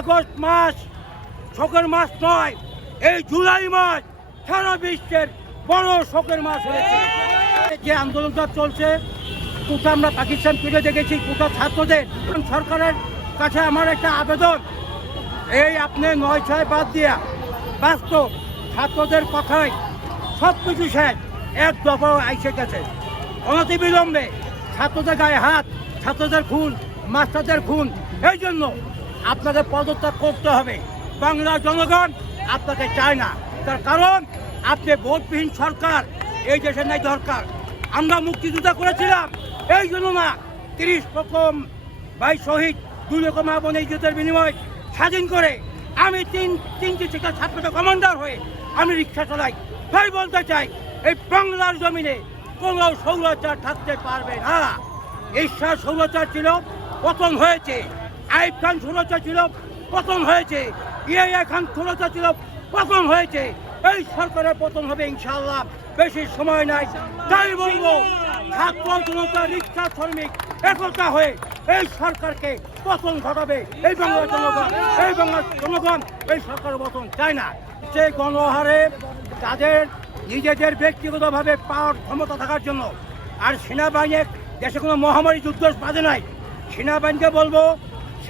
August মাস শোকের মাস নয়, এই জুলাই মাস সারা বিশ্বের বড় শোকের মাস হয়েছে। যে আন্দোলনটা চলছে, কোথা আমরা পাকিস্তান তুলে দেখেছি, কোথা ছাত্রদের সরকারের কাছে আমার একটা আবেদন, এই আপনি নয় ছয় বাদ দিয়া বাস্তব ছাত্রদের কথায় সব কিছু শেষ, এক দফাও আইসে গেছে। অনতি বিলম্বে ছাত্রদের গায়ে হাত, ছাত্রদের খুন, মাস্টারদের খুন, এই জন্য আপনাকে পদত্যাগ করতে হবে। বাংলার জনগণ আপনাকে চায় না। তার কারণ, আপনি ভোটবিহীন সরকার, এই দেশের নাই দরকার। আমরা মুক্তিযুদ্ধ করেছিলাম। এই জন্য না, তিরিশ রকম ভাই শহীদ, দুই রকম আবন এই যুদ্ধের বিনিময় স্বাধীন করে আমি তিন, তিনটি থেকে ছাত্রটা কমান্ডার হয়ে আমি রিক্সা চালাই। তাই বলতে চাই, এই বাংলার জমিনে কোনো সৌরাচার থাকতে পারবে না। ঈশ্বর সৌরাচার ছিল, পতন হয়েছে। আইব খান সৌরাচার ছিল পতন হয়েছে। ইয়া খান সৌরাচার ছিল পতন হয়েছে। এই সরকারের পতন হবে ইনশাআল্লাহ। বেশি সময় নাই। তাই বলব, ছাত্র জনতা, রিক্সা শ্রমিক, একতা হয়ে এই সরকারকে পতন ঘটাবে। এই বাংলার জনগণ, এই বাংলার জনগণ, এই সরকারের পতন চায় না। সে গণহারে তাদের নিজেদের ব্যক্তিগতভাবে পাওয়ার ক্ষমতা থাকার জন্য। আর সেনাবাহিনী দেশে কোনো মহামারী যুদ্ধ বাঁধে নাই। সেনাবাহিনীকে বলব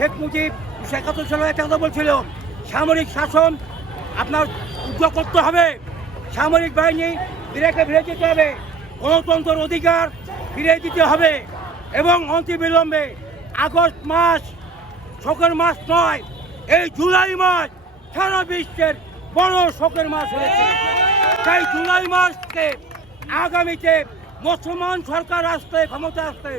শেখ মুজিব, শেখ একাত্তর সালে একটা কথা বলছিল, সামরিক শাসন আপনার উদ্যোগ করতে হবে, সামরিক বাহিনী ফিরেকে ফিরে যেতে হবে, গণতন্ত্রের অধিকার ফিরে দিতে হবে, এবং অন্তিবিলম্বে আগস্ট মাস, শোকের মাস নয়, এই জুলাই মাস সারা বিশ্বের বড় শোকের মাস হয়েছে। তাই জুলাই মাসকে আগামীতে মুসলমান সরকার আসতে, ক্ষমতা আসতে,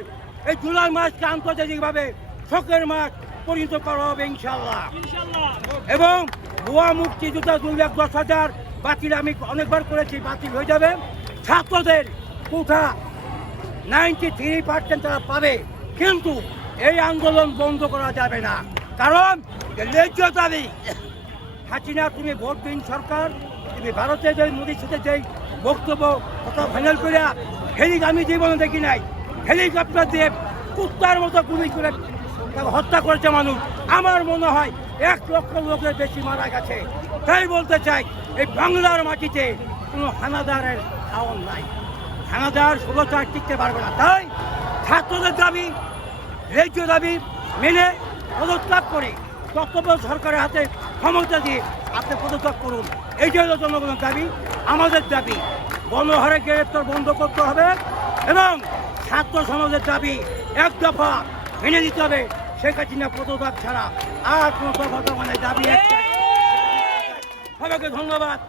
এই জুলাই মাসকে আন্তর্জাতিকভাবে শোকের মাস পরিণত করা হবে ইনশাল্লাহ এবং ভুয়া মুক্তিযোদ্ধা দুই লাখ দশ হাজার বাতিল আমি অনেকবার করেছি বাতিল হয়ে যাবে। ছাত্রদের কোঠা নাইনটি থ্রি পার্সেন্ট তারা পাবে কিন্তু এই আন্দোলন বন্ধ করা যাবে না। কারণ ন্যায্য দাবি হাসিনা তুমি ভোট দিন সরকার তুমি ভারতে যে মোদীর সাথে যে বক্তব্য কথা ফাইনাল করে হেলিক আমি জীবনে দেখি নাই। হেলিকপ্টার দিয়ে কুত্তার মতো গুলি করে তাকে হত্যা করেছে মানুষ। আমার মনে হয় এক লক্ষ লোকের বেশি মারা গেছে। তাই বলতে চাই, এই বাংলার মাটিতে কোনো হানাদারের খাওয়ান নাই। হানাদার ষোলোচার টিকতে পারবে না। তাই ছাত্রদের দাবি ন্যায্য দাবি মেনে পদত্যাগ করে কর্তব্য সরকারের হাতে ক্ষমতা দিয়ে আপনি পদত্যাগ করুন। এই যে হলো জনগণের দাবি, আমাদের দাবি। গণহারে গ্রেপ্তার বন্ধ করতে হবে এবং ছাত্র সমাজের দাবি এক দফা মেনে দিতে হবে। শেখ হাসিনা পদত্যাগ ছাড়া আর কোনো দফা নেই দাবি একটাই। সবাইকে ধন্যবাদ।